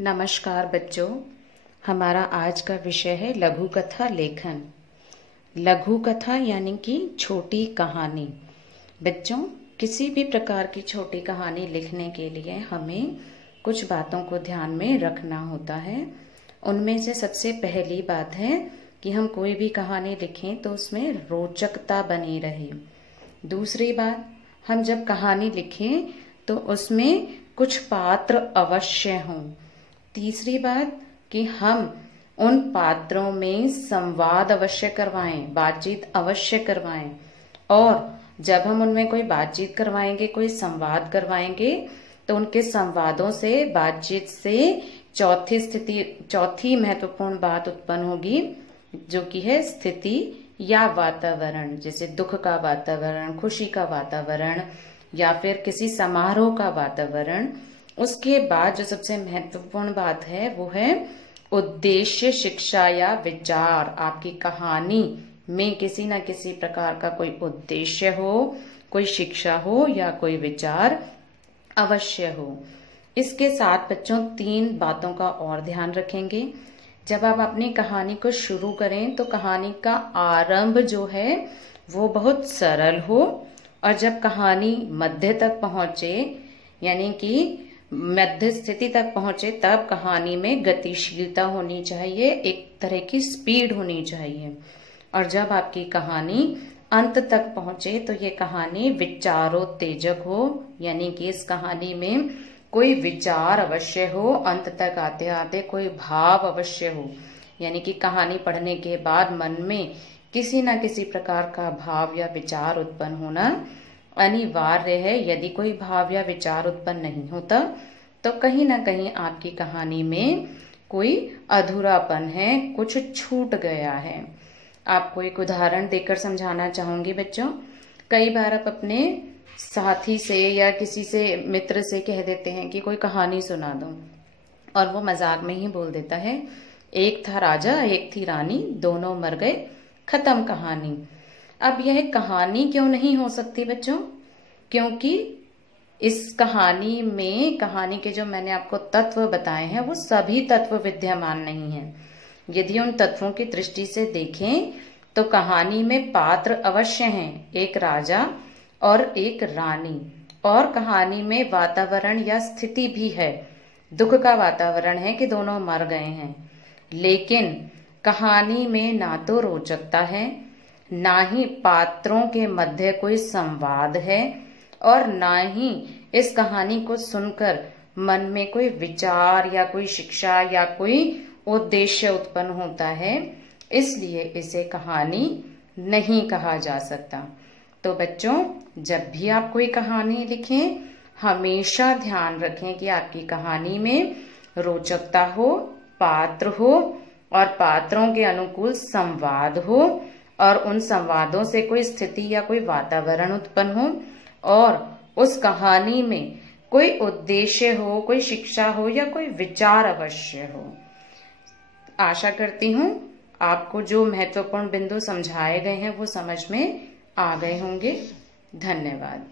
नमस्कार बच्चों, हमारा आज का विषय है लघु कथा लेखन। लघु कथा यानी कि छोटी कहानी। बच्चों, किसी भी प्रकार की छोटी कहानी लिखने के लिए हमें कुछ बातों को ध्यान में रखना होता है। उनमें से सबसे पहली बात है कि हम कोई भी कहानी लिखें तो उसमें रोचकता बनी रहे। दूसरी बात, हम जब कहानी लिखें तो उसमें कुछ पात्र अवश्य हों। तीसरी बात कि हम उन पात्रों में संवाद अवश्य करवाएं, बातचीत अवश्य करवाएं। और जब हम उनमें कोई बातचीत करवाएंगे, कोई संवाद करवाएंगे, तो उनके संवादों से, बातचीत से चौथी महत्वपूर्ण बात उत्पन्न होगी, जो कि है स्थिति या वातावरण। जैसे दुख का वातावरण, खुशी का वातावरण या फिर किसी समारोह का वातावरण। उसके बाद जो सबसे महत्वपूर्ण बात है वो है उद्देश्य, शिक्षा या विचार। आपकी कहानी में किसी न किसी प्रकार का कोई उद्देश्य हो, कोई शिक्षा हो या कोई विचार अवश्य हो। इसके साथ बच्चों 3 बातों का और ध्यान रखेंगे। जब आप अपनी कहानी को शुरू करें तो कहानी का आरंभ जो है वो बहुत सरल हो, और जब कहानी मध्य तक पहुंचे यानी कि मध्य स्थिति तक पहुंचे तब कहानी में गतिशीलता होनी चाहिए, एक तरह की स्पीड होनी चाहिए। और जब आपकी कहानी अंत तक पहुंचे तो ये कहानी विचारोत्तेजक हो, यानी कि इस कहानी में कोई विचार अवश्य हो, अंत तक आते आते कोई भाव अवश्य हो। यानी कि कहानी पढ़ने के बाद मन में किसी न किसी प्रकार का भाव या विचार उत्पन्न होना अनिवार्य है। यदि कोई भाव या विचार उत्पन्न नहीं होता तो कहीं ना कहीं आपकी कहानी में कोई अधूरापन है, कुछ छूट गया है। आपको एक उदाहरण देकर समझाना चाहूंगी बच्चों। कई बार आप अपने साथी से या किसी से, मित्र से कह देते हैं कि कोई कहानी सुना दो, और वो मजाक में ही बोल देता है, एक था राजा एक थी रानी, दोनों मर गए, खत्म कहानी। अब यह कहानी क्यों नहीं हो सकती बच्चों? क्योंकि इस कहानी में, कहानी के जो मैंने आपको तत्व बताए हैं वो सभी तत्व विद्यमान नहीं हैं। यदि उन तत्वों की दृष्टि से देखें तो कहानी में पात्र अवश्य हैं, एक राजा और एक रानी, और कहानी में वातावरण या स्थिति भी है, दुख का वातावरण है कि दोनों मर गए हैं। लेकिन कहानी में ना तो रोचकता है, ना ही पात्रों के मध्य कोई संवाद है, और ना ही इस कहानी को सुनकर मन में कोई विचार या कोई शिक्षा या कोई उद्देश्य उत्पन्न होता है। इसलिए इसे कहानी नहीं कहा जा सकता। तो बच्चों, जब भी आप कोई कहानी लिखें, हमेशा ध्यान रखें कि आपकी कहानी में रोचकता हो, पात्र हो, और पात्रों के अनुकूल संवाद हो, और उन संवादों से कोई स्थिति या कोई वातावरण उत्पन्न हो, और उस कहानी में कोई उद्देश्य हो, कोई शिक्षा हो या कोई विचार अवश्य हो। आशा करती हूँ आपको जो महत्वपूर्ण बिंदु समझाए गए हैं वो समझ में आ गए होंगे। धन्यवाद।